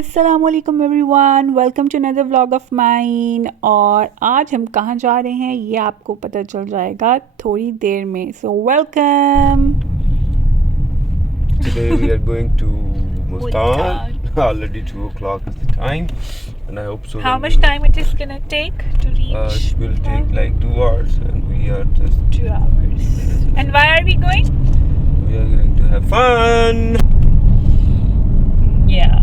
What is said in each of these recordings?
अस्सलामुअलैकुम everyone, welcome to another vlog of mine. और आज हम कहाँ जा रहे हैं ये आपको पता चल जाएगा थोड़ी देर में, so welcome. Today we are going to Multan. Already 2 o'clock is the time, and I hope so. How much time it is gonna take to reach? It will take like 2 hours, and we are just 2 hours. And why are we going? we are going to have fun. Yeah.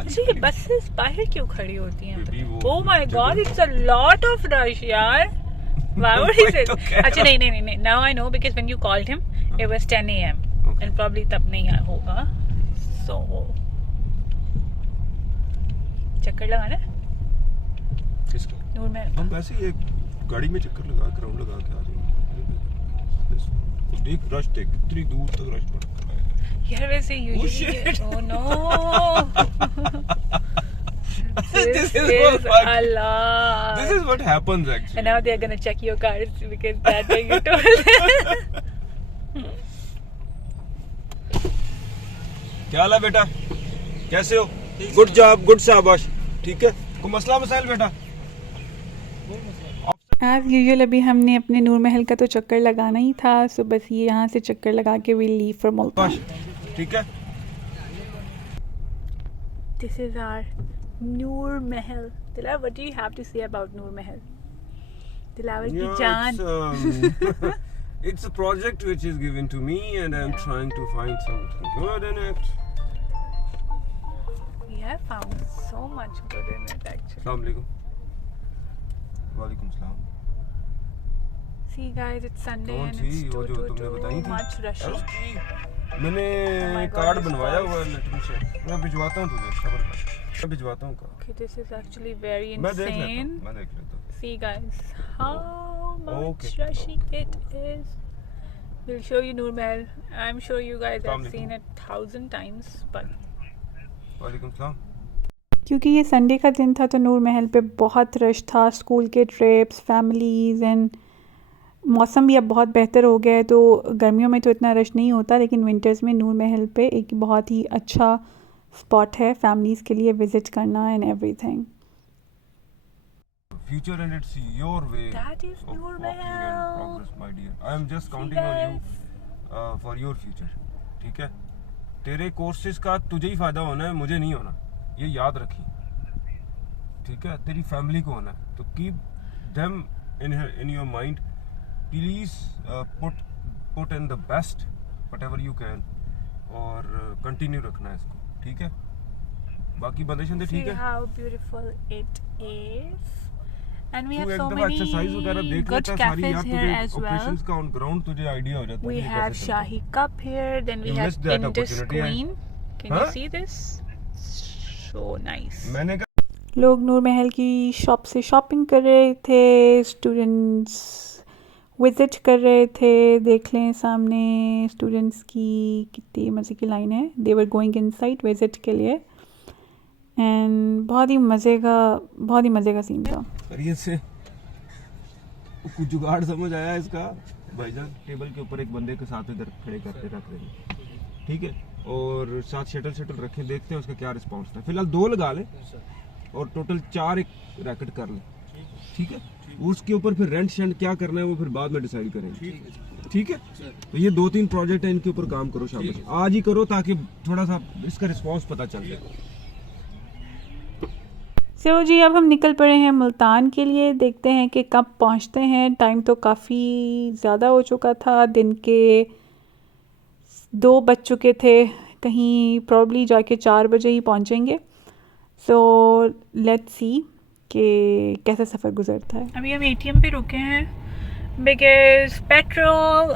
अच्छा, ये buses बाहर क्यों खड़ी होती हैं? Oh my God, it's a lot of rush, यार. Why would he say? अच्छा नहीं. Now I know, because when you called him, it was 10 a.m. Okay. and probably तब नहीं आया होगा. So चक्कर लगाना किसका? नूर में. हम वैसे ही एक गाड़ी में चक्कर लगा के राउंड लगा के आ जाएंगे. देख रश देख, कितनी दूर तक रश पड़ता है. यार वैसे usually oh no. This is a lot. This is what happens actually. And now they are gonna check your cars because that way you told them. क्या हाल है बेटा, कैसे हो? गुड जॉब, गुड शाबाश. ठीक है, कोई मसला मसाइल बेटा? एज यूजुअल अभी हमने अपने नूर महल का तो चक्कर लगाना ही था, सो बस ये यहाँ से चक्कर लगा के वी लीव फॉर मुल्तान. ठीक है. This is our Noor Mahal. Dilawar, what do you have to say about Noor Mahal? Dilawar की जान. It's a project which is given to me, and I'm trying to find something good in it. We have found so much good in it actually. Assalamu alaikum. वालेकुम सलाम. See guys, it's Sunday कौन and C it's वो जो तुमने बताई too थी? much rushy. मैंने Oh my God, card this बनवाया voice. हुआ है लेटर से. मैं भिजवाता हूँ तुझे, सब्र कर. मैं भिजवाता हूँ card. Okay, this is actually very मैं देख लेता insane. हूँ, मैं देख लेता हूँ. See guys, how much Okay. rushy it is. We'll show you Noor Mahal. I'm sure you guys have Assalamu seen it 1,000 times, but वालेकुम सलाम. क्योंकि ये संडे का दिन था तो नूर महल पे बहुत रश था. स्कूल के ट्रिप्स, फैमिलीज़ एंड मौसम भी अब बहुत बेहतर हो गया है, तो गर्मियों में तो इतना रश नहीं होता, लेकिन विंटर्स में नूर महल पे एक बहुत ही अच्छा स्पॉट है फैमिलीज़ के लिए विज़िट करना and everything. Future and it's your way That is of Noor walking and Mahal. progress, my dear. I am just counting on you for your future. ठीक है. तेरे कोर्सेज का तुझे ही फायदा होना है, मुझे नहीं होना. ये याद रखी. ठीक है. तेरी फैमिली को होना है, तो keep them in your mind. Please put in the best whatever you can और continue रखना है इसको. ठीक है. बाकी बंदिशें तो ठीक See है. how beautiful it is. And we तू have so एकदम एक्सरसाइज वगैरह many देख good लेता है सारी cafes यार, here तुझे as well. ऑपरेशंस का ऑन ग्राउंड तुझे आइडिया हो जाता है. We कि have कैसे चलता है. Shahi Cup here, then we You have missed that Indus opportunity, Queen. Can Huh? you see this? So nice. मैंने लोग नूर महल की शॉप से शॉपिंग कर रहे थे, स्टूडेंट्स विज़िट कर रहे थे. देख लें सामने स्टूडेंट्स की कितनी मज़े की लाइन है. दे वर गोइंग इनसाइड विज़िट के लिए एंड बहुत ही मज़े का सीन था. करिए से कुछ जुगाड़ समझ आया इसका भाईजान. टेबल के ऊपर एक बंदे के साथ इधर खड़े करके रख देंगे. ठीक है. और साथ शटल रखे, देखते हैं उसका क्या रिस्पॉन्स था. फिलहाल 2 लगा ले और टोटल 4 एक रैकेट कर ले. ठीक है. उसके ऊपर फिर रेंट शेंट क्या करना है वो फिर बाद में डिसाइड करेंगे. ठीक है. तो ये 2-3 प्रोजेक्ट है, इनके ऊपर काम करो शाबाश. आज ही करो ताकि थोड़ा सा इसका रिस्पॉन्स पता चल जाए. सो जी, अब हम निकल पड़े हैं मुल्तान के लिए. देखते हैं कि कब पहुंचते हैं. टाइम तो काफ़ी ज़्यादा हो चुका था, दिन के 2 बज चुके थे. कहीं प्रॉब्ली जाके 4 बजे ही पहुंचेंगे. सो लेट्स सी कि कैसा सफ़र गुजरता है. अभी हम ATM पे रुके हैं बिकॉज पेट्रोल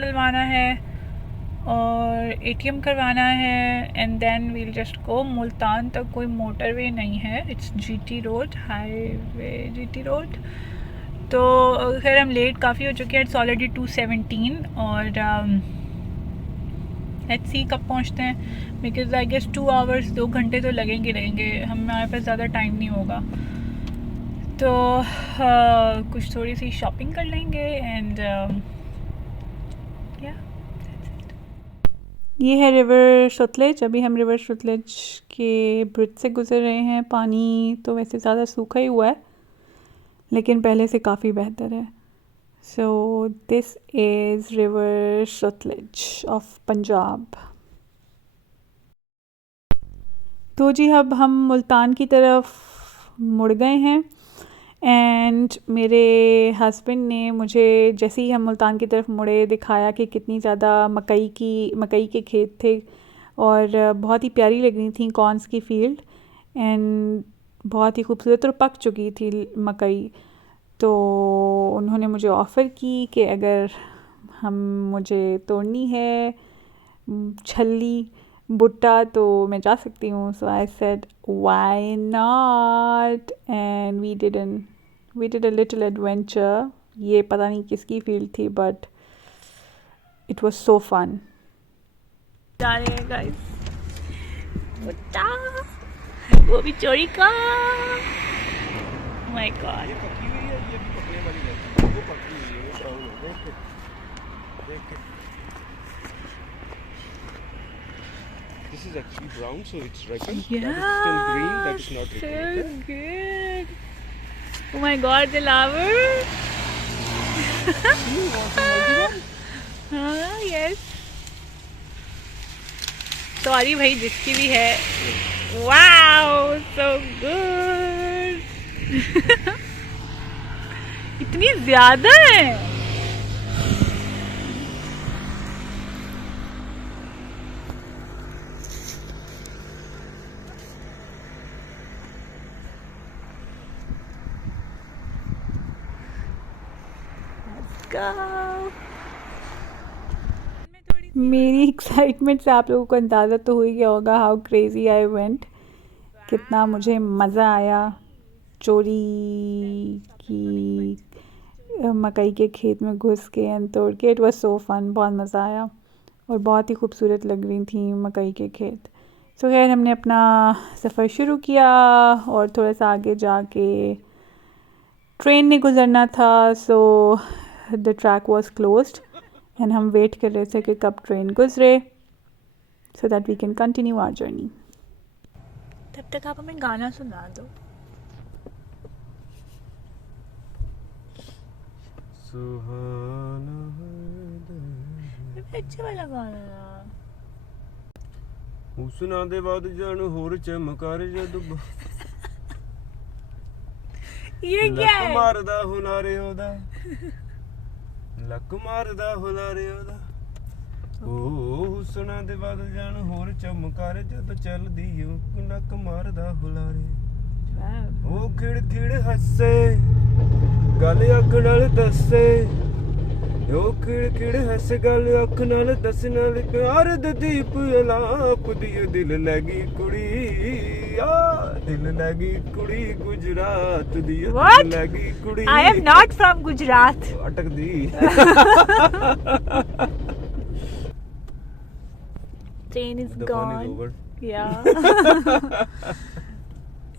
डलवाना है और ATM करवाना है and then we'll just go. Multan तक कोई मोटरवे नहीं है, it's GT road, highway GT road. तो खैर हम लेट काफ़ी हो चुके हैं. इट्स ऑलरेडी 2:17 और लेट्स सी कब पहुंचते हैं, बिकॉज आई गेस 2 आवर्स 2 घंटे तो लगेंगे. हमारे पास ज़्यादा टाइम नहीं होगा. तो कुछ थोड़ी सी शॉपिंग कर लेंगे एंड ये है रिवर सतलेज। अभी हम रिवर सतलेज के ब्रिज से गुजर रहे हैं। पानी तो वैसे ज़्यादा सूखा ही हुआ है, लेकिन पहले से काफ़ी बेहतर है। So this is river Sutlej of Punjab. तो जी अब हम मुल्तान की तरफ मुड़ गए हैं एंड मेरे हस्बैंड ने मुझे जैसे ही हम मुल्तान की तरफ मुड़े दिखाया कि कितनी ज़्यादा मकई के खेत थे और बहुत ही प्यारी लग रही थी कॉर्न्स की फील्ड एंड बहुत ही खूबसूरत और पक चुकी थी मकई। तो उन्होंने मुझे ऑफ़र की कि अगर मुझे तोड़नी है छल्ली भुट्टा तो मैं जा सकती हूँ। So I said why not and we did a little adventure. ये पता नहीं किसकी फील्ड थी but it was so fun. जा रहे हैं गाइस भुट्टा, वो भी चोरी का। My god This is actually brown, so it's ripened. Yeah, that is still green, that is not ripened. so Okay? good. Oh my god, the lover. हाँ yes. Sorry भाई जिसकी भी है। Wow, so good. इतनी ज़्यादा है। मेरी excitement से आप लोगों को अंदाज़ा तो हो ही गया होगा हाउ क्रेज़ी आई वेंट। कितना मुझे मज़ा आया चोरी की मकई के खेत में घुस के एंड तोड़ के। इट वाज सो फन, बहुत मज़ा आया और बहुत ही खूबसूरत लग रही थी मकई के खेत। सो खैर हमने अपना सफ़र शुरू किया और थोड़ा सा आगे जाके ट्रेन ने गुज़रना था। So the track was closed and हम वेट कर रहे थे कि कब ट्रेन गुजरे so that we can continue our journey. तब तक आप हमें गाना सुना दो। सुहाना अच्छा वाला गाना हुस्ना दे बाद जान होर चमकार जद ये क्या है? मारदा हुलारे ओदा ਲੱਕ ਮਾਰਦਾ ਹੁਲਾਰੇ ਉਹਦਾ ਉਹ ਹੁਸਨਾ ਦੇ ਵੱਧ ਜਾਣ ਹੋਰ ਚਮਕਾਰ ਜਦ ਚੱਲਦੀ ਉਹ ਲੱਕ ਮਾਰਦਾ ਹੁਲਾਰੇ ਉਹ ਖਿੜ ਖਿੜ ਹੱਸੇ ਗੱਲ ਅੱਖ ਨਾਲ ਦੱਸੇ ਉਹ ਖਿੜ ਖਿੜ ਹੱਸੇ ਗੱਲ ਅੱਖ ਨਾਲ ਦੱਸ ਨਾਲ ਪਿਆਰ ਦੇ ਦੀਪ ਅਲਾਪ ਦੀ ਦਿਲ ਲੱਗੀ ਕੁੜੀ ਆ ਦਿਲ ਲੱਗੀ ਕੁੜੀ ਗੁਜਰਾਤ ਦੀ ਦਿਲ ਲੱਗੀ ਕੁੜੀ। I am not from Gujarat. ਅਟਕਦੀ Train is The fun is gone. over. Yeah.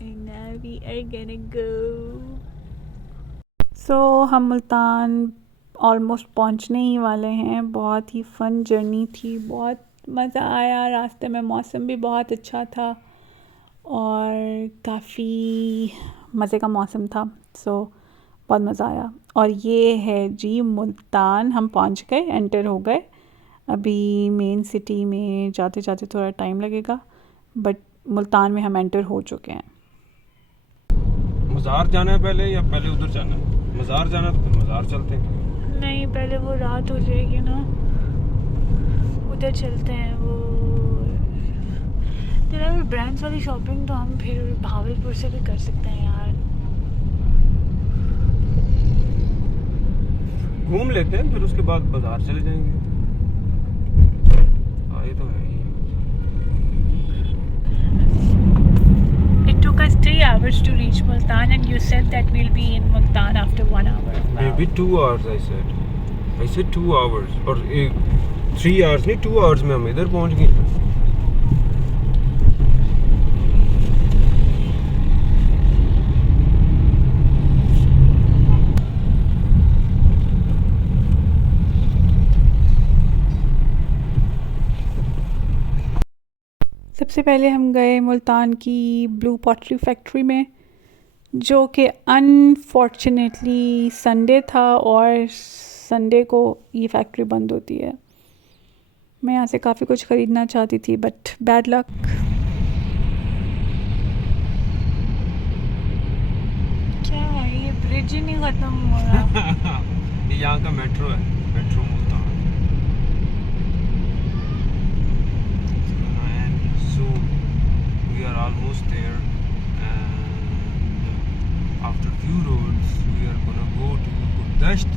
And now we are gonna go. So हम मुल्तान ऑलमोस्ट पहुंचने ही वाले हैं। बहुत ही फ़न जर्नी थी, बहुत मज़ा आया। रास्ते में मौसम भी बहुत अच्छा था और काफ़ी मज़े का मौसम था। सो बहुत मज़ा आया। और ये है जी मुल्तान। हम पहुंच गए, एंटर हो गए। अभी मेन सिटी में जाते जाते थोड़ा टाइम लगेगा बट मुल्तान में हम एंटर हो चुके हैं। मज़ार जाना है पहले या पहले उधर जाना है? मज़ार जाना तो फिर मज़ार चलते हैं। नहीं, पहले वो रात हो जाएगी ना, उधर चलते हैं। वो तेरा ब्रांड्स वाली शॉपिंग तो हम फिर भावलपुर से भी कर सकते हैं यार। घूम लेते हैं फिर उसके बाद बाजार चले जाएंगे। आए तो है ही। It took us 3 hours to reach Multan and you said that we'll be in Multan after 1 hour. Maybe 2 hours I said. I said 2 hours और 3 hours नहीं 2 hours में हम इधर पहुंच गए। सबसे पहले हम गए मुल्तान की ब्लू पॉटरी फैक्ट्री में, जो कि अनफॉर्चुनेटली संडे था और संडे को ये फैक्ट्री बंद होती है। मैं यहाँ से काफ़ी कुछ ख़रीदना चाहती थी बट बैड लक। क्या है ये ब्रिज ही नहीं ख़त्म हो रहा। ये यहाँ का मेट्रो है, metro Multan. So we are almost there, and after few roads we are gonna go to Gurdasht.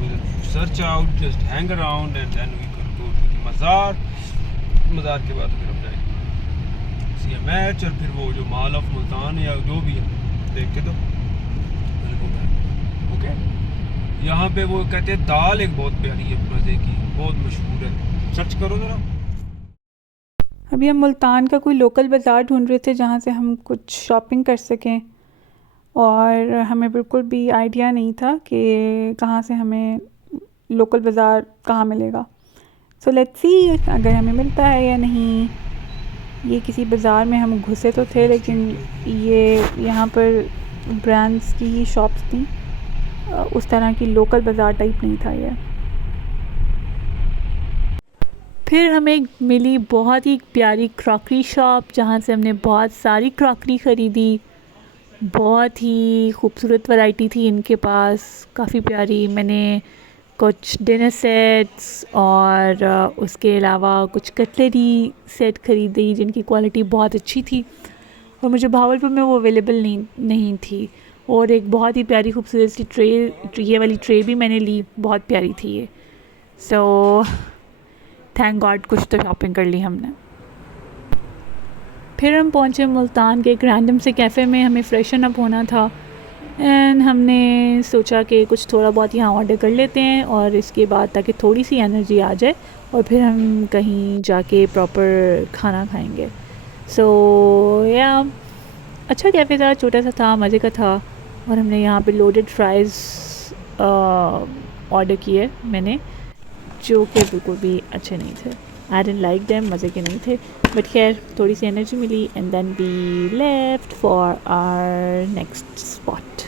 We'll search out, just hang around, and then we can go to the मज़ार के बाद फिर हम जाएंगे CMH और फिर वो जो मॉल ऑफ मुल्तान या जो भी है देख के तो ओके। यहाँ पे वो कहते हैं दाल एक बहुत प्यारी है, मज़े की, बहुत मशहूर है, सर्च करो ज़रा। अभी हम मुल्तान का कोई लोकल बाज़ार ढूंढ रहे थे जहाँ से हम कुछ शॉपिंग कर सकें, और हमें बिल्कुल भी आइडिया नहीं था कि कहाँ से हमें लोकल बाज़ार कहाँ मिलेगा। सो लेट्स सी अगर हमें मिलता है या नहीं। ये किसी बाज़ार में हम घुसे तो थे, लेकिन ये यहाँ पर ब्रांड्स की ही शॉप्स थी, उस तरह की लोकल बाज़ार टाइप नहीं था ये। फिर हमें मिली बहुत ही प्यारी क्रॉकरी शॉप, जहाँ से हमने बहुत सारी क्रॉकरी ख़रीदी। बहुत ही खूबसूरत वैरायटी थी इनके पास, काफ़ी प्यारी। मैंने कुछ डिनर सेट्स और उसके अलावा कुछ कटलरी सेट ख़रीदी जिनकी क्वालिटी बहुत अच्छी थी और मुझे भावलपुर में वो अवेलेबल नहीं थी। और एक बहुत ही प्यारी खूबसूरत सी ट्रे, ये वाली ट्रे भी मैंने ली, बहुत प्यारी थी ये। सो थैंक गॉड कुछ तो शॉपिंग कर ली हमने। फिर हम पहुंचे मुल्तान के एक रैंडम से कैफ़े में, हमें फ्रेशन अप होना था एंड हमने सोचा कि कुछ थोड़ा बहुत यहाँ ऑर्डर कर लेते हैं और इसके बाद ताकि थोड़ी सी एनर्जी आ जाए और फिर हम कहीं जाके प्रॉपर खाना खाएंगे। सो या अच्छा कैफ़े था, छोटा सा था, मज़े का था। और हमने यहाँ पे लोडेड फ्राइज़ ऑर्डर किए मैंने, जो कि बिल्कुल भी अच्छे नहीं थे। आई डिडंट लाइक देम, मज़े के नहीं थे, बट खैर थोड़ी सी एनर्जी मिली and then we left for our next spot.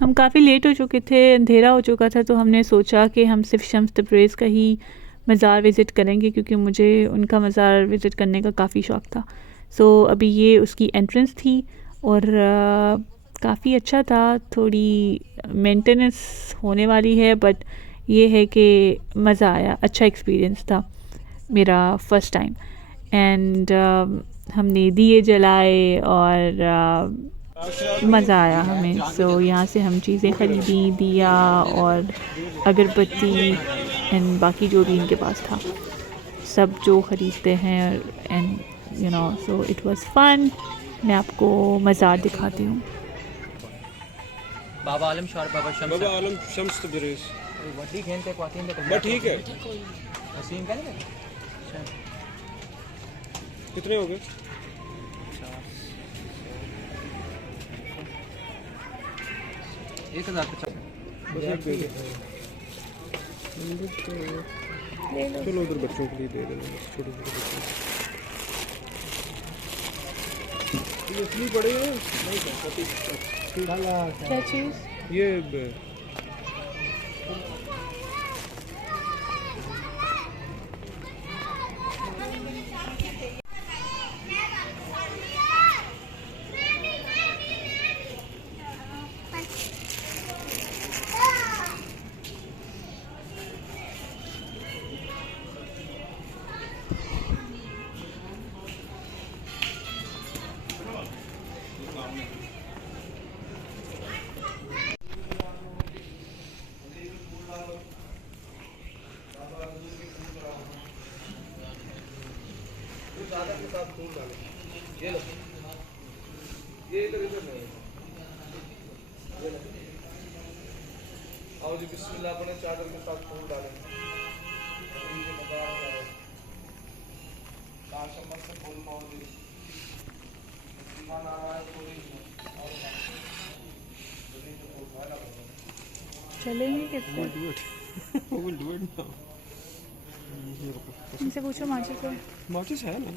हम काफ़ी लेट हो चुके थे, अंधेरा हो चुका था, तो हमने सोचा कि हम सिर्फ शम्स तब्रेज़ का ही मज़ार विज़िट करेंगे क्योंकि मुझे उनका मज़ार विज़िट करने का काफ़ी शौक़ था। सो अभी ये उसकी एंट्रेंस थी और काफ़ी अच्छा था। थोड़ी मेंटेनेंस होने वाली है बट ये है कि मज़ा आया, अच्छा एक्सपीरियंस था मेरा फ़र्स्ट टाइम। एंड हमने दिए जलाए और मज़ा आया हमें। सो यहाँ से हम चीज़ें ख़रीदी, दिया और अगरबत्ती एंड बाकी जो भी इनके पास था, सब जो ख़रीदते हैं। And you know so it was fun. मैं आपको मज़ार दिखाती हूँ। बाबा आलम शाह, बाबा शम्स तब्रेज़ वठी खेलते क्वातीन बट ठीक है। वसीम का नहीं कितने हो गए? 1050। चलो उधर बच्चों के लिए दे देना, छोटे छोटे बच्चों ये असली पड़े हैं। क्या चीज़? ये ये लो, ये इधर नहीं ये लो। आओ जी बिस्मिल्लाह, अपने चादर के साथ फूल डालें। चलेंगे कितने? We'll do it now. इनसे पूछो माचिस को। माचिस है ना?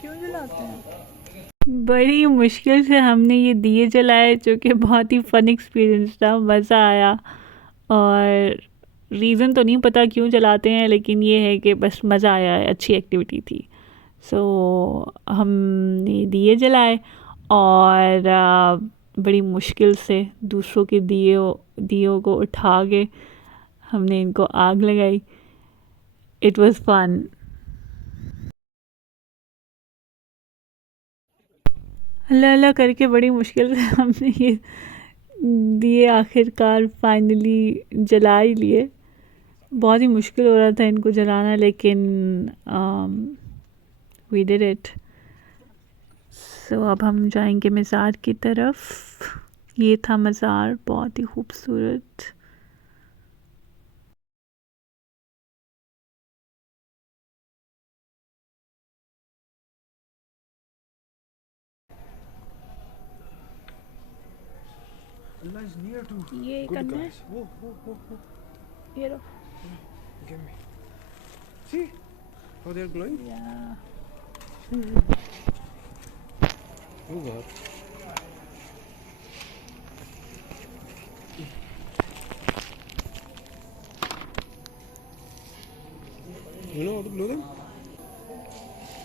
क्यों जलाते हैं? बड़ी मुश्किल से हमने ये दिए जलाए, जो कि बहुत ही फ़न एक्सपीरियंस था, मज़ा आया। और रीज़न तो नहीं पता क्यों जलाते हैं, लेकिन ये है कि बस मज़ा आया, अच्छी एक्टिविटी थी। सो हमने दिए जलाए और बड़ी मुश्किल से दूसरों के दियों को उठा के हमने इनको आग लगाई। It was fun. Allah Allah करके बड़ी मुश्किल से हमने ये दिए आखिरकार फाइनली जला ही लिए। बहुत ही मुश्किल हो रहा था इनको जलाना, लेकिन वी डिड इट। सो अब हम जाएंगे मज़ार की तरफ। ये था मज़ार, बहुत ही खूबसूरत। Allah is near to ये good करना है, guys. Whoa. ये लो। Give me. See how they are glowing? या Oh God. You know how to blow them?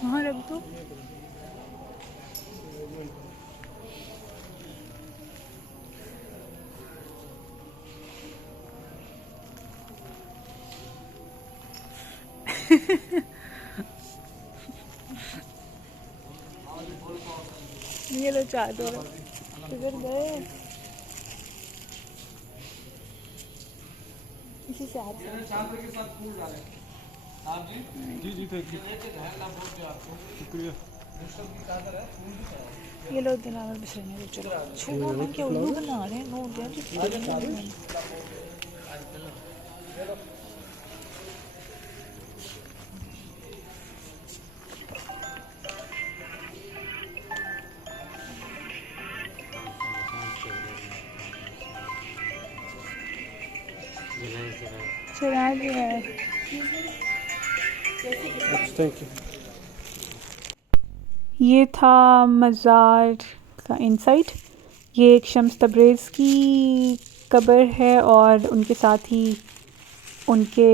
वहाँ रख दो। ये लो चादर, किधर गए? इसी से हाथ जी थैंक यू शुक्रिया। ये लो दिलावर बसने दो। चलो चलो, हम क्या उल्लू बना रहे हैं? नो यार, चला दिया है। Thank you. ये था मज़ार का इनसाइड। ये एक शम्स तब्रेज़ की कब्र है और उनके साथ ही उनके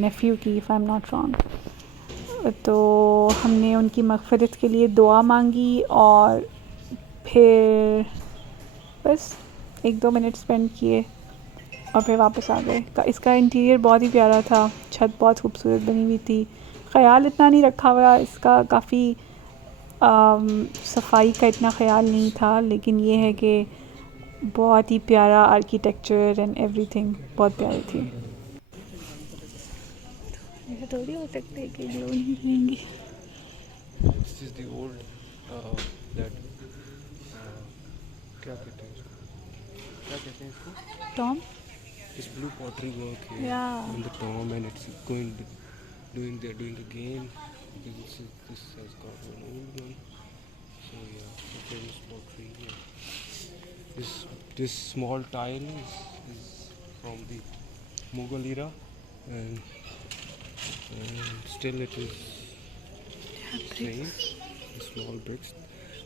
नेफ्यू की, if I am not wrong. तो हमने उनकी मग़फ़िरत के लिए दुआ मांगी और फिर बस 1-2 मिनट स्पेंड किए और फिर वापस आ गए। इसका इंटीरियर बहुत ही प्यारा था, छत बहुत खूबसूरत बनी हुई थी। ख़याल इतना नहीं रखा हुआ इसका, काफ़ी सफाई का इतना ख़याल नहीं था, लेकिन ये है कि बहुत ही प्यारा आर्किटेक्चर एंड एवरीथिंग बहुत प्यारी थी। ऐसा थोड़ी हो सकता है कि ग्लो नहीं करेंगे। This is the old that क्या कहते हैं इसको? Tom? This blue pottery work here Yeah. on the tomb, and it's they're doing a game because this has got an old one. So yeah, the famous pottery here. This small tile is from the Mughal era, and still it is same. The small bricks.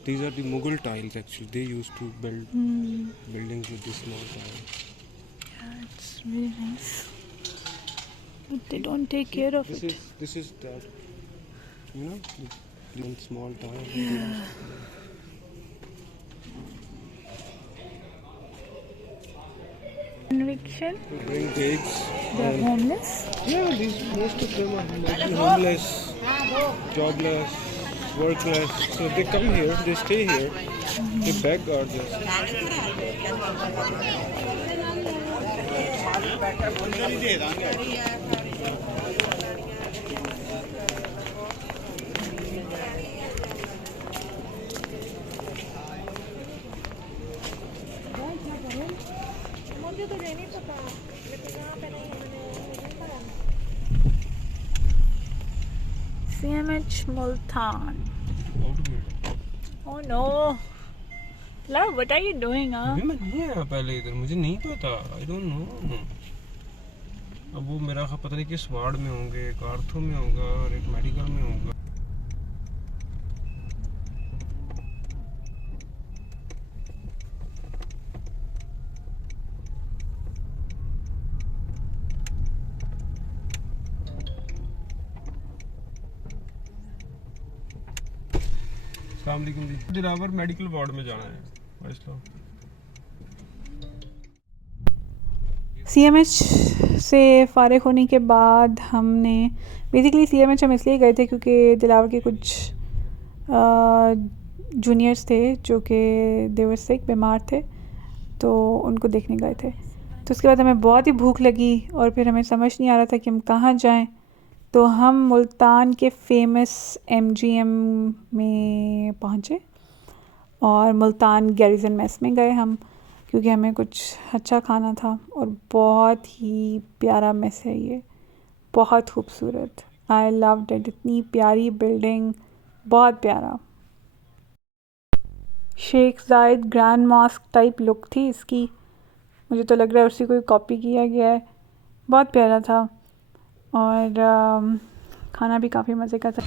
These are the Mughal tiles actually. They used to build buildings with this small tile. Yeah, it's really nice. But they don't take care of it. This is that, you know, the small tile. Yeah. Conviction? They bring pigs. They're homeless? Yeah, most of them are homeless, jobless, workless. So they come here, they stay here, they beg or just. CMH Multan. Oh no. Love, what are you doing? मैं नहीं आया पहले इधर, मुझे नहीं पता, I don't know. अब वो मेरा पता नहीं किस वार्ड में होंगे, एक आर्थो में होगा और एक मेडिकल में होगा। दिलावर मेडिकल वार्ड में जाना है। CMH से फ़ारिग होने के बाद हमने बेसिकली CMH हम इसलिए गए थे क्योंकि दिलावर के कुछ जूनियर्स थे जो कि देवर सिक बीमार थे, तो उनको देखने गए थे। तो उसके बाद हमें बहुत ही भूख लगी और फिर हमें समझ नहीं आ रहा था कि हम कहाँ जाएं, तो हम मुल्तान के फेमस MGM में पहुँचे और मुल्तान गैरिसन मेस में गए हम, क्योंकि हमें कुछ अच्छा खाना था। और बहुत ही प्यारा मेस है ये, बहुत खूबसूरत। आई लव्ड इट, इतनी प्यारी बिल्डिंग, बहुत प्यारा। Sheikh Zayed grand mosque type look थी इसकी, मुझे तो लग रहा है उसी को कॉपी किया गया है। बहुत प्यारा था और खाना भी काफ़ी मज़े का था।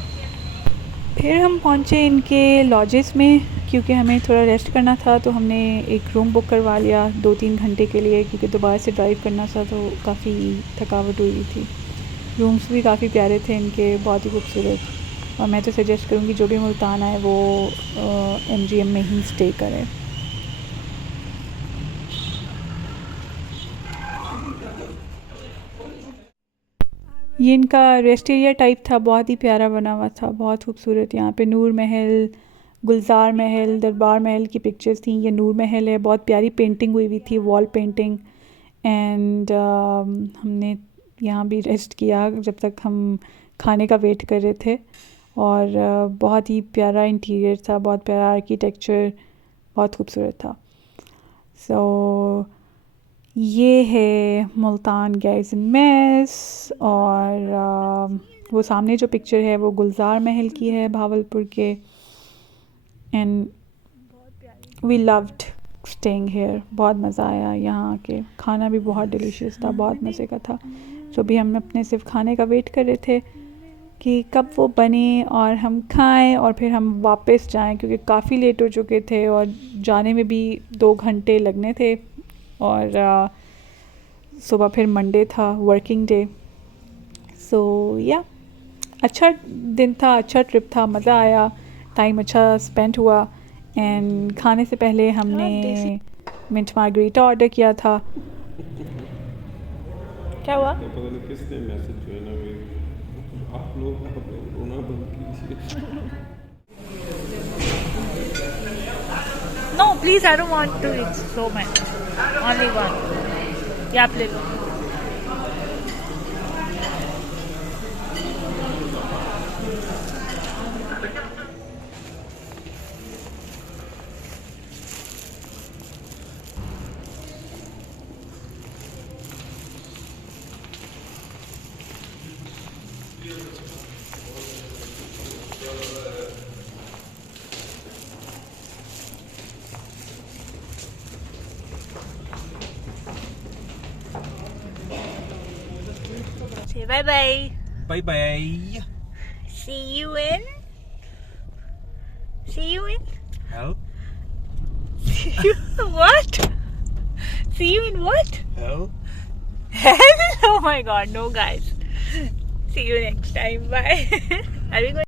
फिर हम पहुँचे इनके लॉजेस में, क्योंकि हमें थोड़ा रेस्ट करना था, तो हमने एक रूम बुक करवा लिया 2-3 घंटे के लिए, क्योंकि दोबारा से ड्राइव करना था तो काफ़ी थकावट हुई थी। रूम्स भी काफ़ी प्यारे थे इनके, बहुत ही खूबसूरत। और मैं तो सजेस्ट करूँगी जो भी मुल्तान आए वो MGM में ही स्टे करे। ये इनका रेस्ट एरिया टाइप था, बहुत ही प्यारा बना हुआ था, बहुत खूबसूरत। यहाँ पे नूर महल, गुलजार महल, दरबार महल की पिक्चर्स थी। ये नूर महल है, बहुत प्यारी पेंटिंग हुई हुई थी, वॉल पेंटिंग। एंड हमने यहाँ भी रेस्ट किया जब तक हम खाने का वेट कर रहे थे। और बहुत ही प्यारा इंटीरियर था, बहुत प्यारा आर्किटेक्चर, बहुत खूबसूरत था। सो ये है मुल्तान गैरिसन मेस। और वो सामने जो पिक्चर है वो गुलजार महल की है भावलपुर के। And we loved staying here, बहुत मज़ा आया यहाँ आके। खाना भी बहुत डिलीशियस था, बहुत मज़े का था। जो भी हम अपने सिर्फ खाने का वेट कर रहे थे कि कब वो बने और हम खाएं और फिर हम वापस जाएं, क्योंकि काफ़ी लेट हो चुके थे और जाने में भी 2 घंटे लगने थे। और सुबह फिर मंडे था, वर्किंग डे। सो या अच्छा दिन था, अच्छा ट्रिप था, मज़ा आया, टाइम अच्छा स्पेंड हुआ। एंड खाने से पहले हमने मिंट मार्गरीटा ऑर्डर किया था। क्या हुआ? पता नहीं किसने मैसेज जो है ना, आप लोग रोना बंद कीजिए। No, please, I don't want to eat so much. Only one. Yeah, आप ले लो। Say bye bye. Bye bye. See you in. Hell. What? See you in what? Hell. Hell? Oh my god, no guys. See you next time. Bye. Are we going?